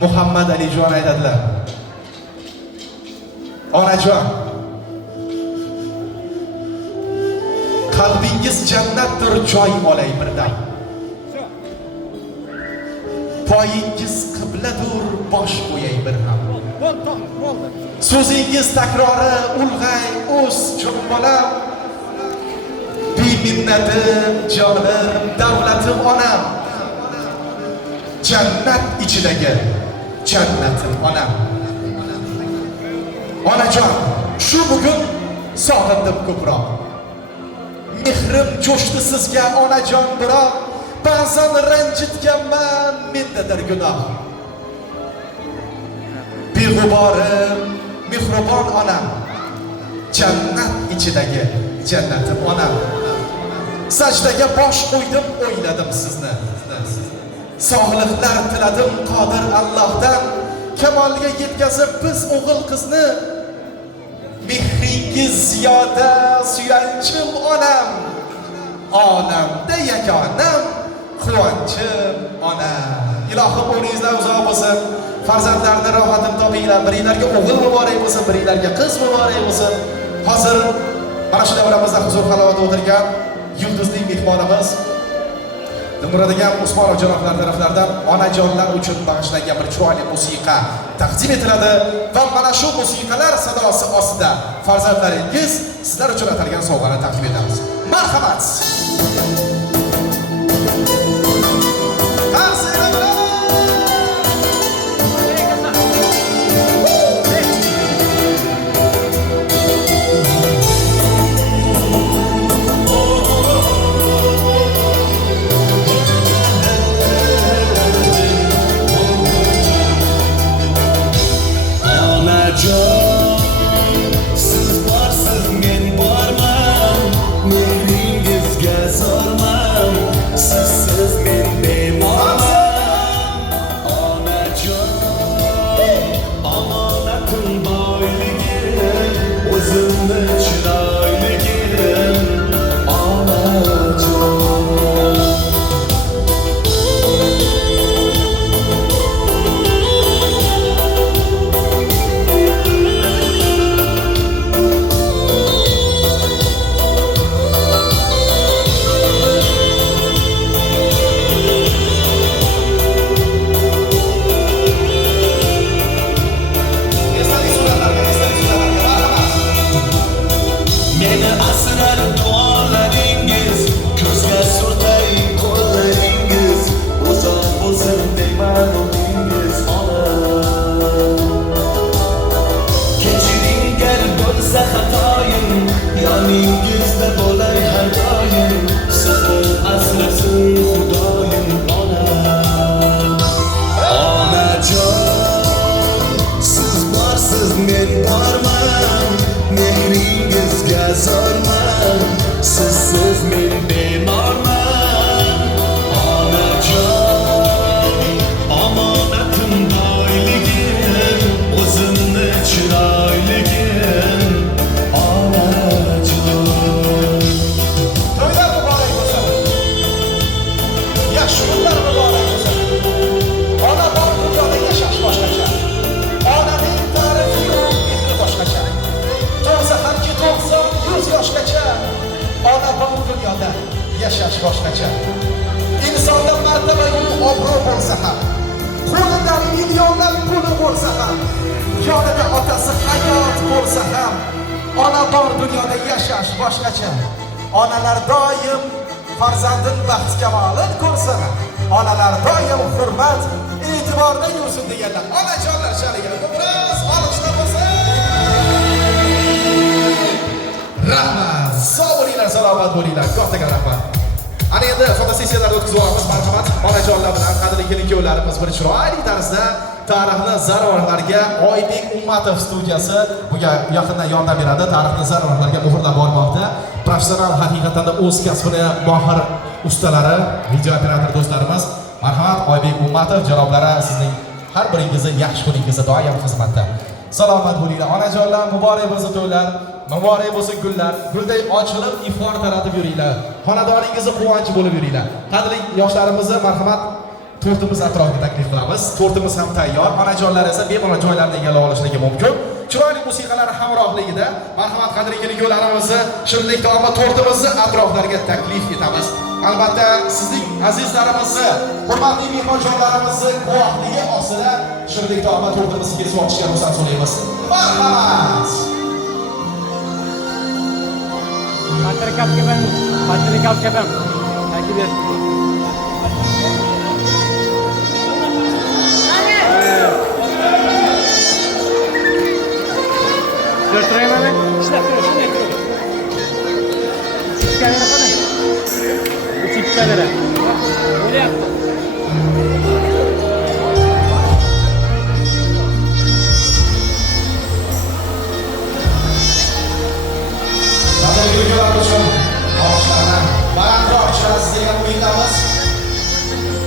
Muhammad Alijon aytadilar. Onajon, qalbingiz jannatdir, joy olay birdan. Poyingiz qibladur, bosh qo'yay bir ham. So'zingiz takrori ulg'ay o'z jon bolam. Biminnatim, jonim, davlatim onam. Jannat ichidagi jannatim onam. Onajon, shu bugun sog'indim ko'proq. Mehrim jo'shdi sizga onajon, biroq ba'zan ranjitganman, mendadir gunoh. Beg'uborim, mehribon onam. Jannat ichidagi jannatim onam. Sajdaga bosh qo'ydim, o'yladim sizni. Sog'liqlar tiladim qodir Allohdan, kamolga yetkazib biz o'g'il qizni. Mehringiz ziyoda suyanchim onam. Onamda yagonam, quvonchim onam. Ilohim umringizlar uzoq bo'lsin. Farzandlarni rohatim topinglar. Biringlarga o'g'il muborak bo'lsin, biringlarga qiz muborak bo'lsin. Hozir mana shu davramizda huzur halovatda o'tirgan yulduzli mehmonimiz Murodigan Usmonov janoblar taraflaridan onajonlar uchun bag'ishlangan bir chiroyli musiqa taqdim etiladi va mana shu musiqalar sadosi ostida farzandlaringiz sizlar uchun atalgan sovg'ani taqdim etamiz. Marhamat. Yashash boshqacha. Insonda martaba obro' bo'lsa ham, qo'lida millionlab puli bo'lsa ham, yonida otasi hayot bo'lsa ham, ona bor dunyoda yashash boshqacha. Onalar doim farzandin baxt kamolini ko'rsin. Onalar doim hurmat, e'tiborda yursin deganlar. Onajonlar shariga biroz olishlar bo'lsin. Rahmat. Sog' bo'linglar, salomat bo'linglar. Kattaga rahmat. Ana endi fotosessiyalarni o'tkazib olamiz. Marhamat. Onajonlar bilan qadrli kelin-kuyovlarimiz bir chiroyli tarzda tarixni zarvarlarga Oybek Ummatov studiyasi bunga yaqindan yordam beradi. Tarixni zarvarlarga muhrlab bormoqda. Professional haqiqatan o'z kasbini mohir ustalari, video operator do'stlarimiz. Marhamat Oybek Ummatov janoblari, sizning har biringizni yaxshi kuningizda doim xizmatda. Salomat bo'linglar. Onajonlar, muborak bo'lsin to'ylar. Muborak bo'lsin gullar, gulday ochilib ifor taratib yuringlar. Xonadoningizni quvonchi bo'lib yuringlar. Qadrli yoshlarimizni marhamat tortimiz atrofiga taklif qilamiz. Tortimiz ham tayyor. Onajonlar esa bemalol joylarini egallab olishligi mumkin. Chiroyli musiqalar hamrohligida marhamat qadriga kelganlarimizni shirinlik taomi tortimizni atroflariga taklif etamiz. Albatta sizning azizlarimizni, hurmatli mehmonjonlarimizni guvohligi ostida shirinlik taomi tortimizga sotishga ruxsat so'raymiz. Marhamat. Patrikal kebab. Takibet. Götüreyim hemen. İşte şunu yapıyorum. Çık kamera falan. Bu çık kamera. Böyle yaptım. Qadrli ko'rganlar uchun alqishlardan balandroq chiqasiz degan umiddamiz.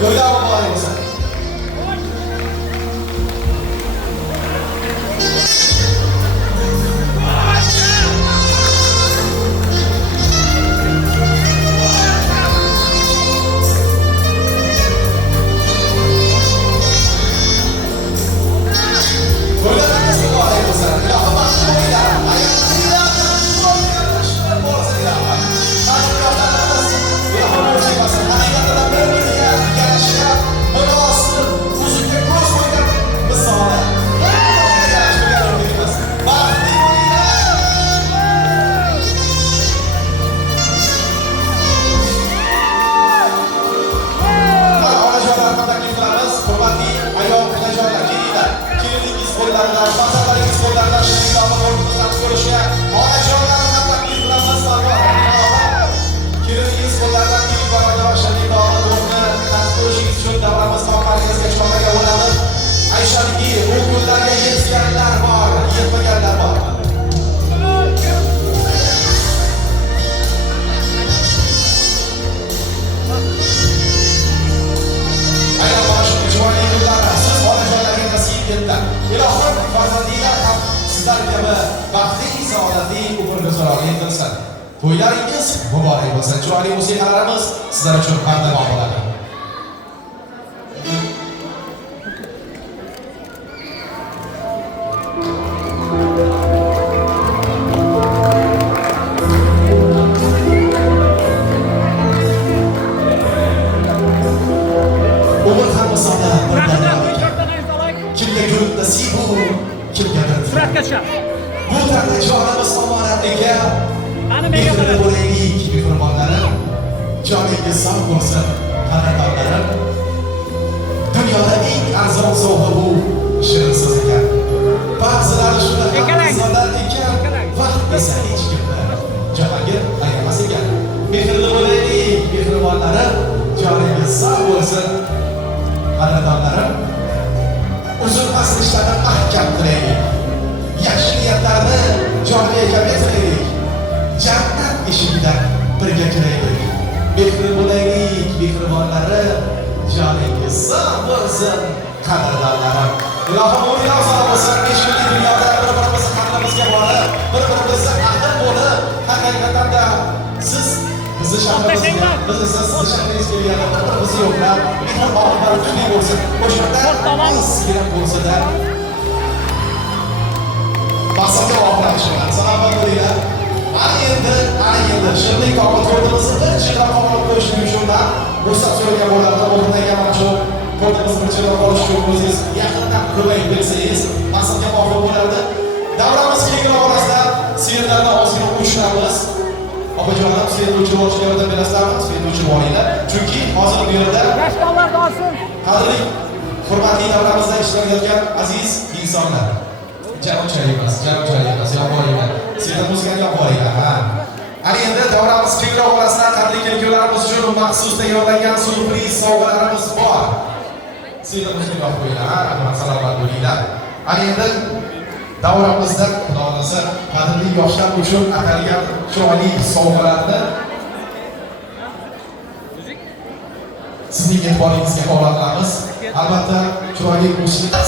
To'ylar muborak bo'lsin. To'ylaringiz muborak bo'lsin. Chiroyli musiqalarimiz sizlar uchun bardavom bo'ladi. Umr ham misolda kimga ko'p nasibu, kimgadir Suratgacha. bu tanda jonimiz omonatliga mehrli bo'laylik, mehmonlarim. Joningiz sog' bo'lsin, qadrdonlarim. Dunyoda eng arzon sovg'a bu shirin so'z ekan. Ba'zilari shunaqa insonlar ekan, vaqt esa hech kimni jahonga ayamas ekan. Mehrli bo'laylik, mehmonlarim. Joningiz sog' bo'lsin, qadrdonlarim. Uzun asrishlarni mahkam qilaylik. Yaxshi niyatlarni joniga keltiraylik. Jannat eshigidan birga kiraylik. Mehrli bo'laylik, mehribonlari. Joningiz sog' bo'lsin, qadrdonlarim. Ilohim umringiz uzoq bo'lsin. Meshkulli dunyoda bir-birimizni qadrimizga borib, bir-birimizni ahil bo'lib, haqiqatan siz bizni shahrimizga, biz esa sizni shahringizga kelganda bir-birimizni yo'qlab, mehr-oqibat kuchli bo'lsin. O'shanda ozgina bo'lsa-da maqsadga oqlashinglar. Salomat bo'linglar. Ana endi shirinlik taomi tortimizni bir chiraq olib qo'yishlik uchun ruxsat so'ragan bo'lardi. O'rniga mana shu tortimizni bir chiraq olish uchun o'zingiz yaqindan ko'rib bersangiz maqsadga muvofiq bo'lardi. Davramiz keyingi orasida svetlarni ozgina o'chiramiz. Opajonim, svet o'chirib olishga yordam berasizlarmi? Svet o'chirib olinglar. Chunki hozir bu yerda Yoshlar olsin. qadrli, hurmatli davramizda ishtirok etgan aziz insonlar. Jamoatchilik emas, yo'qoringlar. Svet muzikani yo'qoringlar, ha. Ana endi davramiz keyinroq orasida qadrli kelganlarimiz uchun maxsus tayyorlangan surpriz sovg'alarimiz bor. Svet muzikani yo'qoringlar, ha. Rahmat, salomat bo'linglar. Ana endi davramizda Xudo xolasa qadrli yoshlar uchun atalgan chiroyli sovg'alarni sizning e'tiboringizga havola qilamiz. Albatta chiroyli musiqa